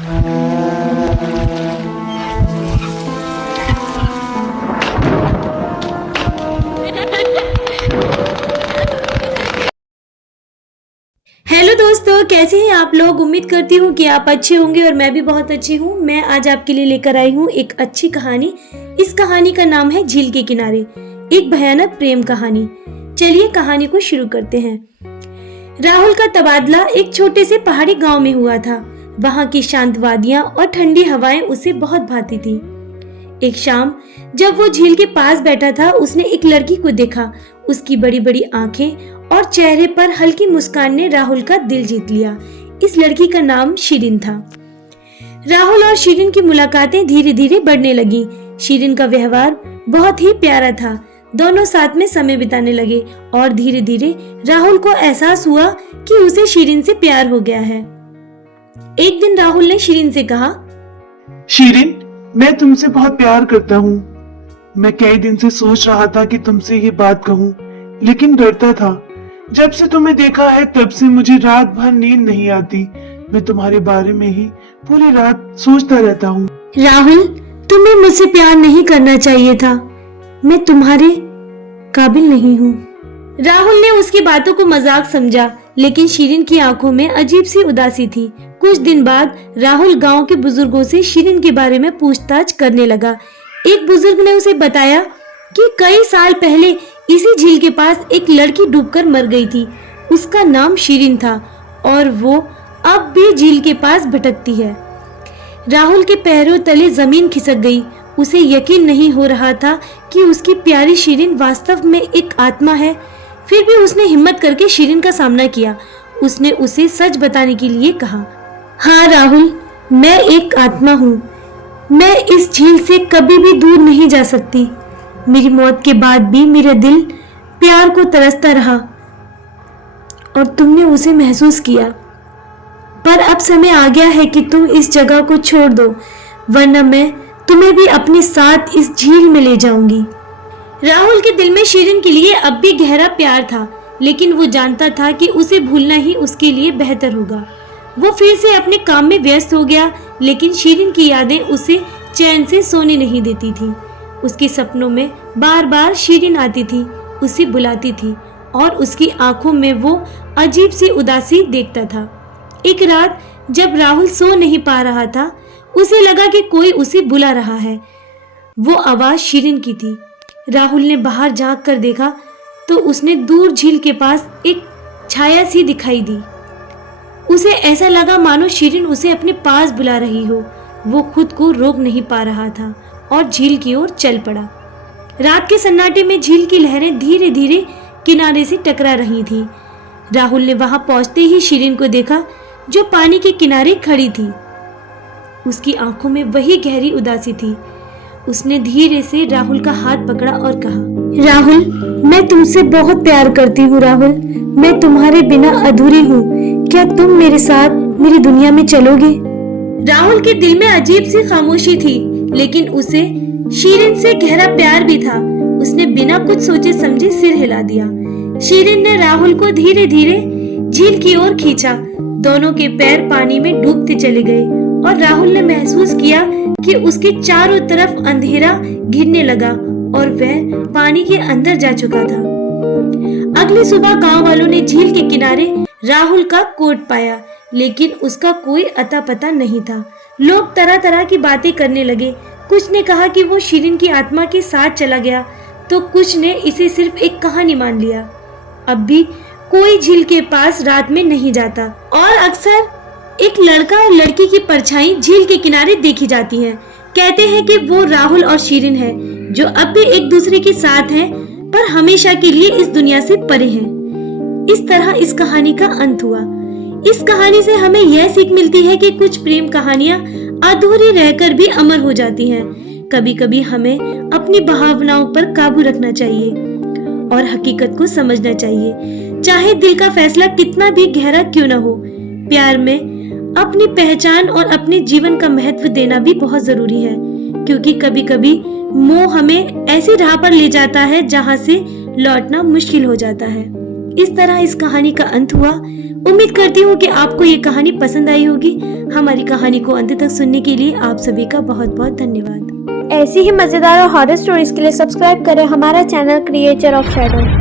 Hello दोस्तों, कैसे हैं आप लोग। उम्मीद करती हूँ कि आप अच्छे होंगे और मैं भी बहुत अच्छी हूँ। मैं आज आपके लिए लेकर आई हूँ एक अच्छी कहानी। इस कहानी का नाम है झील के किनारे, एक भयानक प्रेम कहानी। चलिए कहानी को शुरू करते हैं। राहुल का तबादला एक छोटे से पहाड़ी गांव में हुआ था। वहाँ की शांत वादियां और ठंडी हवाएं उसे बहुत भाती थी। एक शाम जब वो झील के पास बैठा था, उसने एक लड़की को देखा। उसकी बड़ी बड़ी आंखें और चेहरे पर हल्की मुस्कान ने राहुल का दिल जीत लिया। इस लड़की का नाम शिरीन था। राहुल और शिरीन की मुलाकातें धीरे धीरे बढ़ने लगी। शिरीन का व्यवहार बहुत ही प्यारा था। दोनों साथ में समय बिताने लगे और धीरे धीरे राहुल को एहसास हुआ कि उसे शिरीन से प्यार हो गया है। एक दिन राहुल ने शिरीन से कहा, शिरीन, मैं तुमसे बहुत प्यार करता हूँ। मैं कई दिन से सोच रहा था कि तुमसे ये बात कहूँ, लेकिन डरता था। जब से तुम्हें देखा है तब से मुझे रात भर नींद नहीं आती। मैं तुम्हारे बारे में ही पूरी रात सोचता रहता हूँ। राहुल, तुम्हें मुझसे प्यार नहीं करना चाहिए था। मैं तुम्हारे काबिल नहीं हूँ। राहुल ने उसकी बातों को मजाक समझा, लेकिन शिरीन की आंखों में अजीब सी उदासी थी। कुछ दिन बाद राहुल गांव के बुजुर्गों से शिरीन के बारे में पूछताछ करने लगा। एक बुजुर्ग ने उसे बताया कि कई साल पहले इसी झील के पास एक लड़की डूबकर मर गई थी। उसका नाम शिरीन था और वो अब भी झील के पास भटकती है। राहुल के पैरों तले जमीन खिसक गई। उसे यकीन नहीं हो रहा था कि उसकी प्यारी शिरीन वास्तव में एक आत्मा है। फिर भी उसने हिम्मत करके शिरीन का सामना किया। उसने उसे सच बताने के लिए कहा, हाँ राहुल, मैं एक आत्मा हूँ। मैं इस झील से कभी भी दूर नहीं जा सकती। मेरी मौत के बाद भी मेरा दिल प्यार को तरसता रहा और तुमने उसे महसूस किया। पर अब समय आ गया है कि तुम इस जगह को छोड़ दो, वरना मैं तुम्हें भी अपने साथ इस झील में ले जाऊंगी। राहुल के दिल में शिरीन के लिए अब भी गहरा प्यार था, लेकिन वो जानता था कि उसे भूलना ही उसके लिए बेहतर होगा। वो फिर से अपने काम में व्यस्त हो गया, लेकिन शिरीन की यादें उसे चैन से सोने नहीं देती थी। उसके सपनों में बार बार शिरीन आती थी, उसे बुलाती थी और उसकी आंखों में वो अजीब सी उदासी देखता था। एक रात जब राहुल सो नहीं पा रहा था, उसे लगा कि कोई उसे बुला रहा है। वो आवाज शिरीन की थी। राहुल ने बाहर झांक कर देखा तो उसने दूर झील के पास एक छाया सी दिखाई दी। उसे ऐसा लगा मानो शिरीन उसे अपने पास बुला रही हो। वो खुद को रोक नहीं पा रहा था और झील की ओर चल पड़ा। रात के सन्नाटे में झील की लहरें धीरे धीरे किनारे से टकरा रही थीं। राहुल ने वहां पहुंचते ही शिरीन को देखा, जो पानी के किनारे खड़ी थी। उसकी आंखों में वही गहरी उदासी थी। उसने धीरे से राहुल का हाथ पकड़ा और कहा, राहुल, मैं तुमसे बहुत प्यार करती हूँ। राहुल, मैं तुम्हारे बिना अधूरी हूँ। क्या तुम मेरे साथ मेरी दुनिया में चलोगे? राहुल के दिल में अजीब सी खामोशी थी, लेकिन उसे शिरीन से गहरा प्यार भी था। उसने बिना कुछ सोचे समझे सिर हिला दिया। शिरीन ने राहुल को धीरे धीरे झील की ओर खींचा। दोनों के पैर पानी में डूबते चले गए और राहुल ने महसूस किया कि उसके चारों तरफ अंधेरा घिरने लगा और वह पानी के अंदर जा चुका था। अगली सुबह गांव वालों ने झील के किनारे राहुल का कोट पाया, लेकिन उसका कोई अता पता नहीं था। लोग तरह तरह की बातें करने लगे। कुछ ने कहा कि वो शिरीन की आत्मा के साथ चला गया, तो कुछ ने इसे सिर्फ एक कहानी मान लिया। अब भी कोई झील के पास रात में नहीं जाता और अक्सर एक लड़का और लड़की की परछाई झील के किनारे देखी जाती है। कहते हैं कि वो राहुल और शिरीन है, जो अब भी एक दूसरे के साथ हैं, पर हमेशा के लिए इस दुनिया से परे हैं। इस तरह इस कहानी का अंत हुआ। इस कहानी से हमें यह सीख मिलती है कि कुछ प्रेम कहानियां अधूरी रहकर भी अमर हो जाती हैं। कभी कभी हमें अपनी भावनाओं पर काबू रखना चाहिए और हकीकत को समझना चाहिए, चाहे दिल का फैसला कितना भी गहरा क्यों न हो। प्यार में अपनी पहचान और अपने जीवन का महत्व देना भी बहुत जरूरी है, क्योंकि कभी कभी मोह हमें ऐसी राह पर ले जाता है जहां से लौटना मुश्किल हो जाता है। इस तरह इस कहानी का अंत हुआ। उम्मीद करती हूँ कि आपको ये कहानी पसंद आई होगी। हमारी कहानी को अंत तक सुनने के लिए आप सभी का बहुत बहुत धन्यवाद। ऐसी ही मजेदार और हॉरर स्टोरीज के लिए सब्सक्राइब करें हमारा चैनल क्रिएचर ऑफ शैडो।